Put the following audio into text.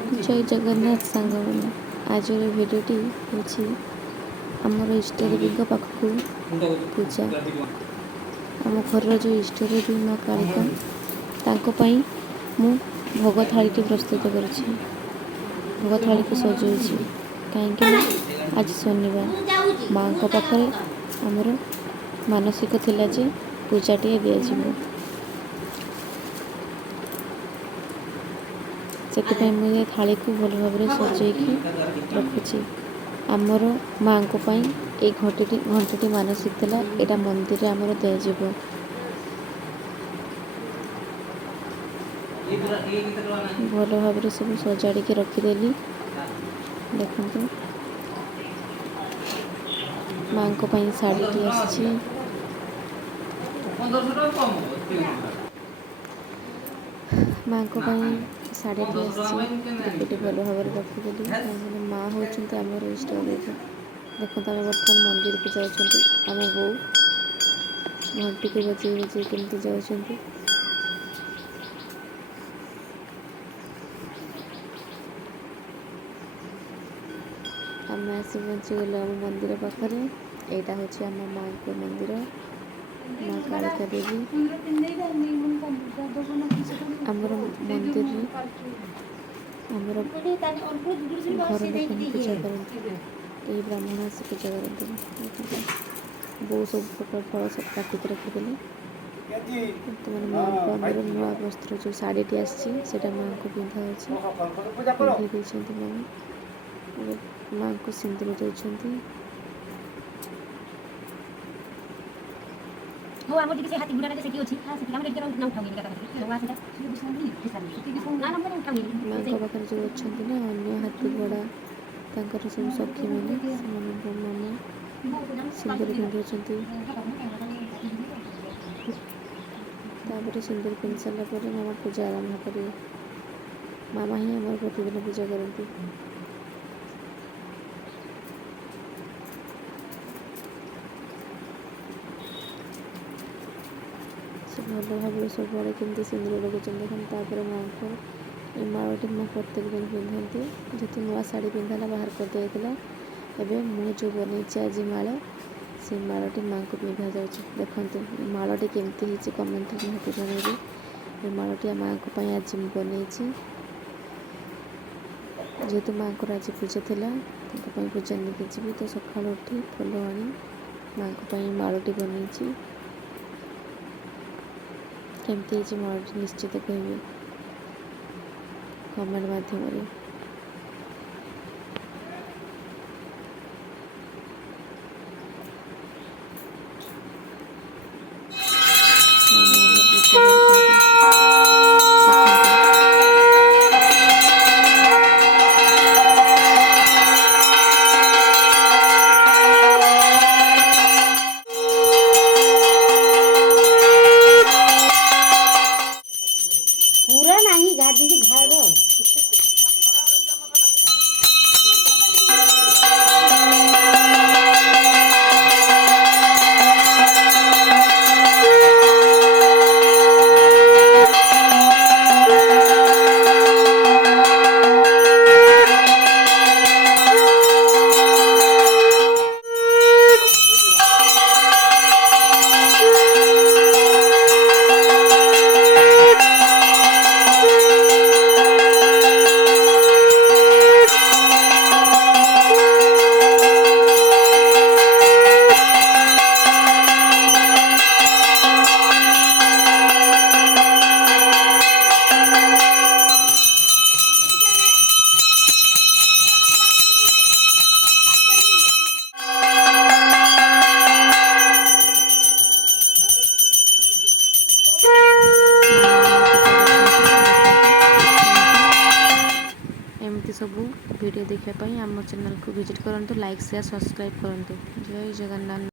जय जगन्नाथ सांगମାନେ आजर भिडियोटी हूँ आमर इष्टदेवी पाखक पूजा आम घर जो इष्टदेवी माँ कालिका मु भोग थाली प्रस्तुत कर भोग थाली को सजाई कहीं आज शनिवार माँ पाखे आमर मानसिक थिला जे पूजाटी दिज्व से मुझे थाली को भल भाव सजेकी रखुची आमर माँ को ये घंटी मानसिक थिला यहाँ मंदिर आमर दिज्व भल भाव सब सजाड़ी रखीदेली देखते माँ को शाढ़ी आसी माँ को शाढ़ी आसी भल भाव रखीदेली कहीं माँ होती आमर इष्ट देवी देखते आम बर्तमान मंदिर को जाम बो घंटी को बजे बजे केमती जाऊँ आम आसी पहुँचीगल आम मंदिर पाखे यहाँ हूँ आम माँ को मंदिर माँ कालिका देवी आमर मंदिर आमर घर देखते पूजा करते ये ब्राह्मण आसी पूजा करते बहुत सब प्रकार फल सब काटिक रखीदेली मैंने माँ को आमर नुआ वस्त्र जो शाढ़ी आसा माँ को पिंधा पिंधे माँ माँ को सिंदूर दौरान माँ पाखे जो अच्छा ना अन्य हाथी घोड़ा तर सब सखी मैंने मामा सिंदूर पिंधुंट सिंदूर पिंधि सारापर मामा पूजा आरंभ कर मामा ही आम प्रतिदिन पूजा करती से भल भाव सब आड़े केमती सिंदूर लगुच देखते माँ को ये मालटी माँ प्रत्येक दिन पिंधती जेहतु नुआ शाढ़ी पिंधाला बाहर कर दिया एवं मुझे जो बनई आज माल से मालटी माँ को पिंधा जाऊँगी देखते मालटी केमती कमेंट निहत जनइबे ये मालटी माँ को आज बनई जेहेतु माँ को आज पूजा थी पूजा नहीं जी तो सका उठी फुल आनी माँ को मालटी बनई केमती मालटी निश्चित कहबे कमेंट माध्यम पूरा नहीं गाड़ी की घर एमती सब वीडियो देखापी आम चैनल को विजिट करूँ लाइक शेयर सब्सक्राइब करूँ जय जगन्नाथ।